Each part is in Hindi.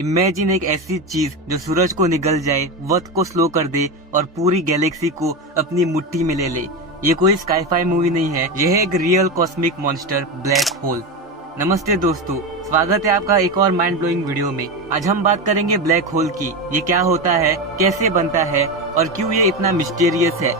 इमेजिन एक ऐसी चीज जो सूरज को निगल जाए, वक्त को स्लो कर दे और पूरी गैलेक्सी को अपनी मुट्ठी में ले ले। ये कोई स्काईफाई मूवी नहीं है, यह है एक real cosmic monster black hole. नमस्ते दोस्तों, स्वागत है आपका एक और माइंड ब्लोइंग वीडियो में। आज हम बात करेंगे ब्लैक होल की। ये क्या होता है, कैसे बनता है और क्यों ये इतना मिस्टीरियस है।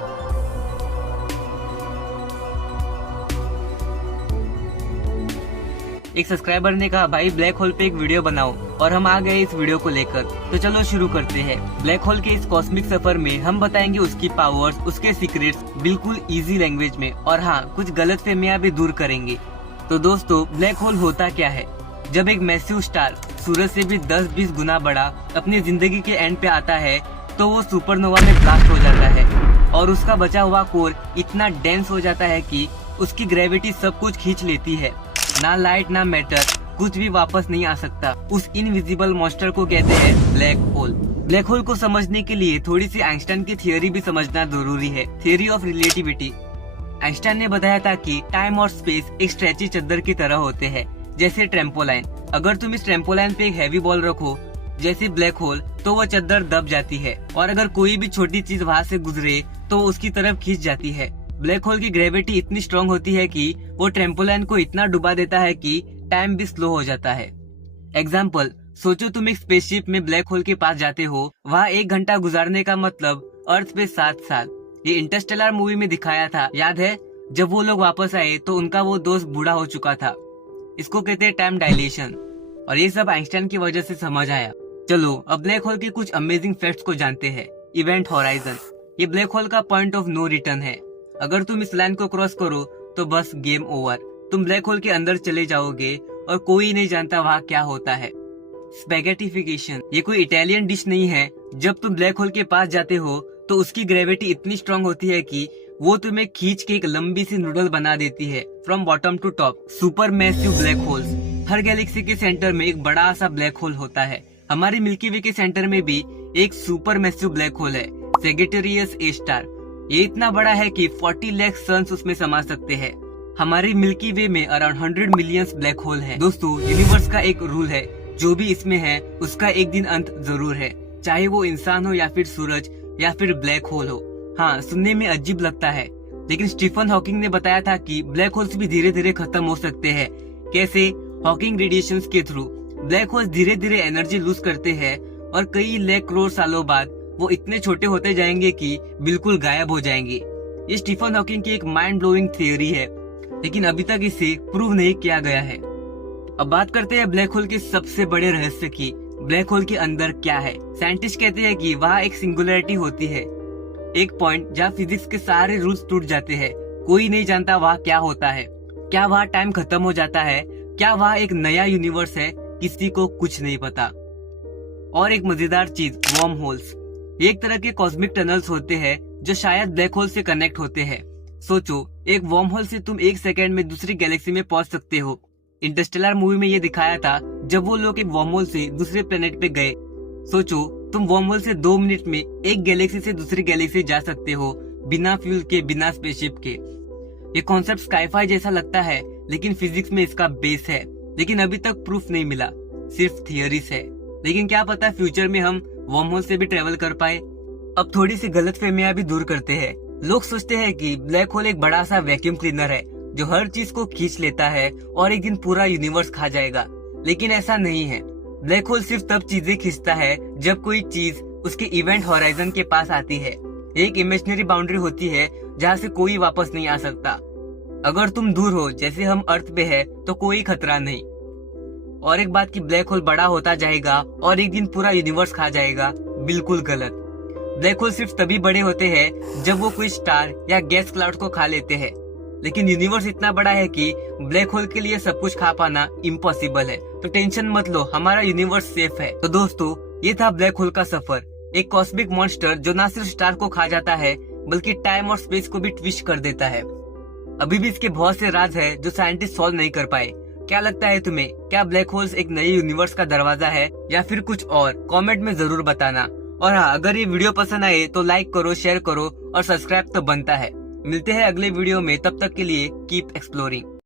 एक सब्सक्राइबर ने कहा भाई ब्लैक होल पे एक वीडियो बनाओ, और हम आ गए इस वीडियो को लेकर। तो चलो शुरू करते हैं। ब्लैक होल के इस कॉस्मिक सफर में हम बताएंगे उसकी पावर्स, उसके सीक्रेट्स बिल्कुल इजी लैंग्वेज में, और हाँ, कुछ गलतफहमियां भी दूर करेंगे। तो दोस्तों, ब्लैक होल होता क्या है? जब एक मैसिव स्टार सूरज से भी 10-20 गुना बड़ा अपनी जिंदगी के एंड पे आता है तो वो सुपरनोवा में ब्लास्ट हो जाता है, और उसका बचा हुआ कोर इतना डेंस हो जाता है कि उसकी ग्रेविटी सब कुछ खींच लेती है। ना लाइट ना मैटर, कुछ भी वापस नहीं आ सकता। उस इनविजिबल मॉन्स्टर को कहते हैं ब्लैक होल। ब्लैक होल को समझने के लिए थोड़ी सी आइंस्टाइन की थियोरी भी समझना जरूरी है, थियोरी ऑफ रिलेटिविटी। आइंस्टाइन ने बताया था कि टाइम और स्पेस एक स्ट्रेची चद्दर की तरह होते हैं, जैसे ट्रेम्पोलाइन। अगर तुम इस ट्रेम्पोलाइन पे एक हैवी बॉल रखो जैसे ब्लैक होल, तो वो चद्दर दब जाती है, और अगर कोई भी छोटी चीज वहाँ से गुजरे तो उसकी तरफ खींच जाती है। ब्लैक होल की ग्रेविटी इतनी स्ट्रांग होती है कि वो ट्रेम्पोलाइन को इतना डुबा देता है कि टाइम भी स्लो हो जाता है। एग्जाम्पल, सोचो तुम एक स्पेसशिप में ब्लैक होल के पास जाते हो, वहाँ 1 घंटा गुजारने का मतलब अर्थ पे 7 साल। ये इंटरस्टेलर मूवी में दिखाया था, याद है? जब वो लोग वापस आए तो उनका वो दोस्त बूढ़ा हो चुका था। इसको कहते हैं टाइम डायलेशन, और ये सब आइंस्टाइन की वजह से समझ आया। चलो अब ब्लैक होल के कुछ अमेजिंग फैक्ट्स को जानते हैं। इवेंट होराइजन, ये ब्लैक होल का पॉइंट ऑफ नो रिटर्न है। अगर तुम इस लाइन को क्रॉस करो तो बस गेम ओवर। तुम ब्लैक होल के अंदर चले जाओगे और कोई नहीं जानता वहाँ क्या होता है। स्पैगेटिफिकेशन, ये कोई इटालियन डिश नहीं है। जब तुम ब्लैक होल के पास जाते हो तो उसकी ग्रेविटी इतनी स्ट्रांग होती है कि वो तुम्हें खींच के एक लंबी सी नूडल बना देती है, from bottom to top. Super massive black holes, हर गैलेक्सी के सेंटर में एक बड़ा सा ब्लैक होल होता है। हमारी मिल्की वे के सेंटर में भी एक सुपर मैसिव ब्लैक होल है, सैजिटेरियस ए स्टार। ये इतना बड़ा है कि 40 लाख सन्स उसमें समा सकते हैं। हमारी मिल्की वे में अराउंड 100 मिलियंस ब्लैक होल है। दोस्तों, यूनिवर्स का एक रूल है, जो भी इसमें है उसका एक दिन अंत जरूर है, चाहे वो इंसान हो या फिर सूरज या फिर ब्लैक होल हो। हाँ, सुनने में अजीब लगता है, लेकिन स्टीफन हॉकिंग ने बताया था कि ब्लैक होल्स भी धीरे धीरे खत्म हो सकते हैं। कैसे? हॉकिंग रेडिएशंस के थ्रू। ब्लैक होल्स धीरे धीरे एनर्जी लूज करते हैं, और कई लाख करोड़ सालों बाद वो इतने छोटे होते जाएंगे कि बिल्कुल गायब हो जाएंगे। ये स्टीफन हॉकिंग की एक माइंड ब्लोइंग थियोरी है, लेकिन अभी तक इसे प्रूव नहीं किया गया है। अब बात करते हैं ब्लैक होल के सबसे बड़े रहस्य की। ब्लैक होल के अंदर क्या है? साइंटिस्ट कहते हैं कि वहाँ एक सिंगुलरिटी होती है, एक पॉइंट जहाँ फिजिक्स के सारे रूल्स टूट जाते हैं। कोई नहीं जानता वहाँ क्या होता है। क्या वहाँ टाइम खत्म हो जाता है? क्या वहाँ एक नया यूनिवर्स है? किसी को कुछ नहीं पता। और एक मजेदार चीज, वर्म होल्स। एक तरह के कॉस्मिक टनल्स होते हैं जो शायद ब्लैक होल से कनेक्ट होते हैं। सोचो, एक वर्म होल से तुम 1 सेकेंड में दूसरी गैलेक्सी में पहुंच सकते हो। इंटरस्टेलर मूवी में ये दिखाया था, जब वो लोग एक वर्म होल से दूसरे प्लेनेट पे गए। सोचो, तुम वर्म होल से 2 मिनट में एक गैलेक्सी से दूसरी गैलेक्सी जा सकते हो, बिना फ्यूल के, बिना स्पेसशिप के। ये कॉन्सेप्ट स्काईफाई जैसा लगता है, लेकिन फिजिक्स में इसका बेस है। लेकिन अभी तक प्रूफ नहीं मिला, सिर्फ थियरीज है। लेकिन क्या पता फ्यूचर में हम वर्म होल से भी ट्रेवल कर पाए। अब थोड़ी सी गलतफहमियां भी दूर करते हैं। लोग सोचते हैं कि ब्लैक होल एक बड़ा सा वैक्यूम क्लीनर है जो हर चीज को खींच लेता है और एक दिन पूरा यूनिवर्स खा जाएगा, लेकिन ऐसा नहीं है। ब्लैक होल सिर्फ तब चीजें खींचता है जब कोई चीज उसके इवेंट होराइजन के पास आती है। एक इमेजिनरी बाउंड्री होती है जहाँ से कोई वापस नहीं आ सकता। अगर तुम दूर हो, जैसे हम अर्थ पे है, तो कोई खतरा नहीं। और एक बात कि ब्लैक होल बड़ा होता जाएगा और एक दिन पूरा यूनिवर्स खा जाएगा, बिल्कुल गलत। ब्लैक होल सिर्फ तभी बड़े होते हैं जब वो कोई स्टार या गैस क्लाउड को खा लेते हैं, लेकिन यूनिवर्स इतना बड़ा है कि ब्लैक होल के लिए सब कुछ खा पाना इम्पॉसिबल है। तो टेंशन मत लो, हमारा यूनिवर्स सेफ है। तो दोस्तों, ये था ब्लैक होल का सफर, एक कॉस्मिक मॉन्स्टर जो न सिर्फ स्टार को खा जाता है बल्कि टाइम और स्पेस को भी ट्विस्ट कर देता है। अभी भी इसके बहुत से राज है जो साइंटिस्ट सॉल्व नहीं कर पाए। क्या लगता है तुम्हें? क्या ब्लैक होल्स एक नए यूनिवर्स का दरवाजा है या फिर कुछ और? कमेंट में जरूर बताना। और हाँ, अगर ये वीडियो पसंद आए तो लाइक करो, शेयर करो और सब्सक्राइब तो बनता है। मिलते हैं अगले वीडियो में, तब तक के लिए कीप एक्सप्लोरिंग।